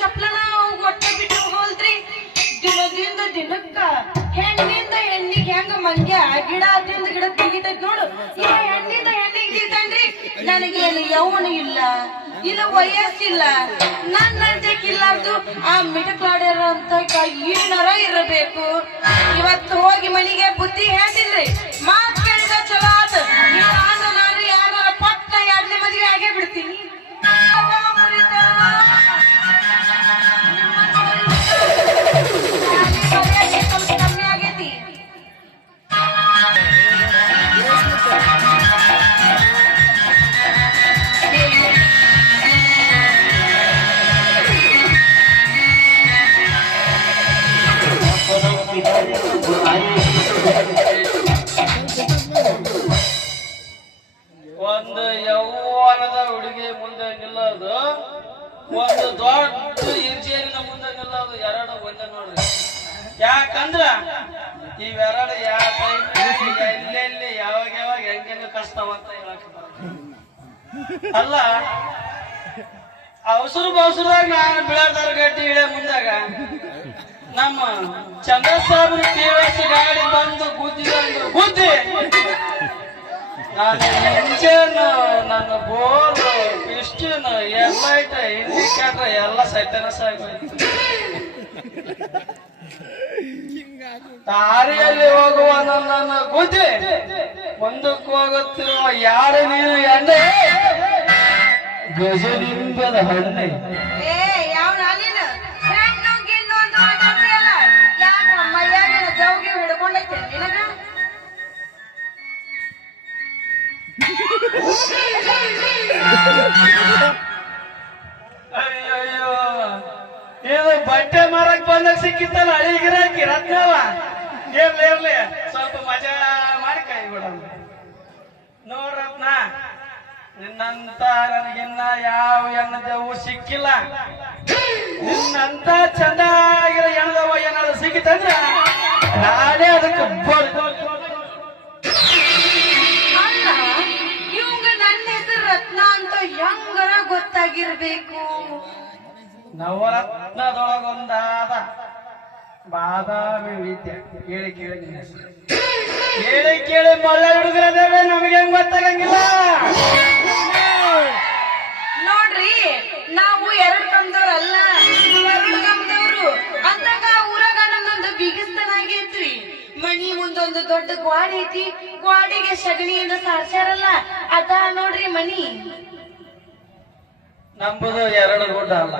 ಚಪ್ಲನ ಹೊಟ್ಟೆ ಬಿಟ್ಟು ಹೋಲ್ತ್ರಿ. ದಿನದಿಂದ ದಿನಕ್ಕ ಹೆಣ್ಣಿಂದ ಹೆಣ್ಣಿಗೆ ಹೆಂಗ ಮಂಗ್ಯ ಗಿಡದಿಂದ ಗಿಡ ತೆಗಿತೈತ್ ನೋಡು. ಈಗ ಹೆಣ್ಣಿಂದ ಹೆಣ್ಣಿಗೆ ಇರ್ತನ್ರಿ. ನನಗೇನು ಯೌವನ ಇಲ್ಲ, ಇಲ್ಲ ವಯಸ್ಸಿಲ್ಲ, ನನ್ನ ಅಂಜಕ್ಕಿಲ್ಲಾರ್ದು ಆ ಮಿಟಕ್ಲಾಡ್ಯಾರ ಅಂತ ಏನಾರ ಇರಬೇಕು. ಇವತ್ತು ಹೋಗಿ ಮನೆಗೆ ಬುದ್ಧಿ ಹೇಳ್ತಿನ್ರಿ. ಮಾತ್ ಕೇಳಿದ ಚಲೋ ಆತ. ನಾನು ಯಾರ ಪಟ್ಟ ಎರಡನೇ ಮದುವೆ ಆಗೇ ಬಿಡ್ತೀನಿ. ಕಮ್ಮಿ ಆಗೈತಿ. ಒಂದು ಯೌವನದ ಹುಡುಗಿ ಮುಂದೆ ನಿಲ್ಲೋದು, ಒಂದು ದೊಡ್ಡ ಇಂಜಿನಿಯರಿನ ಮುಂದೆ ನಿಲ್ಲೋದು, ಎರಡು ಒಂದೇ ನೋಡ್ರಿ. ಯಾಕಂದ್ರ ಇವೆರಡು ಯಾವ ಟೈಮ್ ಎಲ್ಲೆಲ್ಲಿ ಯಾವಾಗ ಯಾವಾಗ ಹೆಂಗೆಂಗ ಕಷ್ಟವಂತ ಹೇಳಕ್ ಅಲ್ಲ. ಅವಸರದಾಗ ನಾನು ಬೀಳಾರ್ದಾರ ಗಟ್ಟಿ ಇಳೆ ಮುಂದಾಗ ನಮ್ಮ ಚಂದ್ರಸಾಬ್ ಟಿವಿಎಸ್ ಗಾಡಿ ಬಂದು ಗುದ್ದಿ ನಾನು ಇಂಜನ್, ನನ್ನ ಬೋರ್, ಪಿಸ್ಟನ್, ಎಲ್ಐಟ್, ಇಂಡಿಕೇಟರ್ ಎಲ್ಲ ಸೈತನಸ್ ಆಗೋಯ್ತು. ದಾರಿಯಲ್ಲಿ ಹೋಗುವ ನನ್ನನ್ನು ಗುದ್ದಿ ಮುಂದಕ್ಕೆ ಹೋಗುತ್ತಿರುವ ಯಾರು ನೀನು ಎಣ್ಣೆ ಗಜನಿಂಬದ ಹಣ್ಣೆ. ಹಿಡ್ಕೊಂಡೈತೆ ನಿನಗ ಅಯ್ಯಯ್ಯೋ, ಇದು ಬಟ್ಟೆ ಮಾರಕ್ ಬಂದಾಗ ಸಿಕ್ಕಿತ್ತಲ್ಲ ಅಳಿಗಿರಾಕಿ ರತ್ನವ. ಇರ್ಲಿ ಸ್ವಲ್ಪ ಮಜಾ ಮಾಡಿ ಕೈ ಬಿಡ ನೋಡ್ರತ್ನ. ನಿನ್ನಂತ ನನಗಿನ್ನ ಯಾವ ಎಣ್ಣದವು ಸಿಕ್ಕಿಲ್ಲ. ನಿನ್ನಂತ ಚಂದ ಆಗಿರೋ ಎಣ್ಣದವ ಏನಾದ್ರು ಸಿಕ್ಕಿತ್ತಂದ್ರ ನಾನೇ ಅದಕ್ಕೆ ರತ್ನ ಅಂತ ಹೆಂಗರ ಗೊತ್ತಾಗಿರ್ಬೇಕು. ನವರತ್ನದೊಳಗೊಂದಾದ ಬಾದಾಮಿ ವಿದ್ಯೆ ಕೇಳಿ ಮಳ್ಳ ಹುಡುಗರದೇವೆ ನಮಗೆ ಹೆಂಗ್ ಗೊತ್ತಾಗಂಗಿಲ್ಲ ನೋಡ್ರಿ. ನಾವು ಎರಡು ಕಂದವ್ರಲ್ಲ, ಎರಡು ಕಂದವ್ರು. ಅಂದಾಗ ಊರಾಗ ನಮ್ದೊಂದು ಬಿಗಿಸ್ತನಾಗೈತ್ರಿ. ಮನಿ ಮುಂದೊಂದು ದೊಡ್ಡ ಗ್ವಾಡಿ ಐತಿ. ಗ್ವಾಡಿಗೆ ಸಗಣಿಯಿಂದ ಸಾರ್ಸ್ಯಾರಲ್ಲ, ಅದ ನೋಡ್ರಿ ಮನಿ. ನಂಬುದು ಎರಡು ಗುಡ್ಡ ಅಲ್ಲ.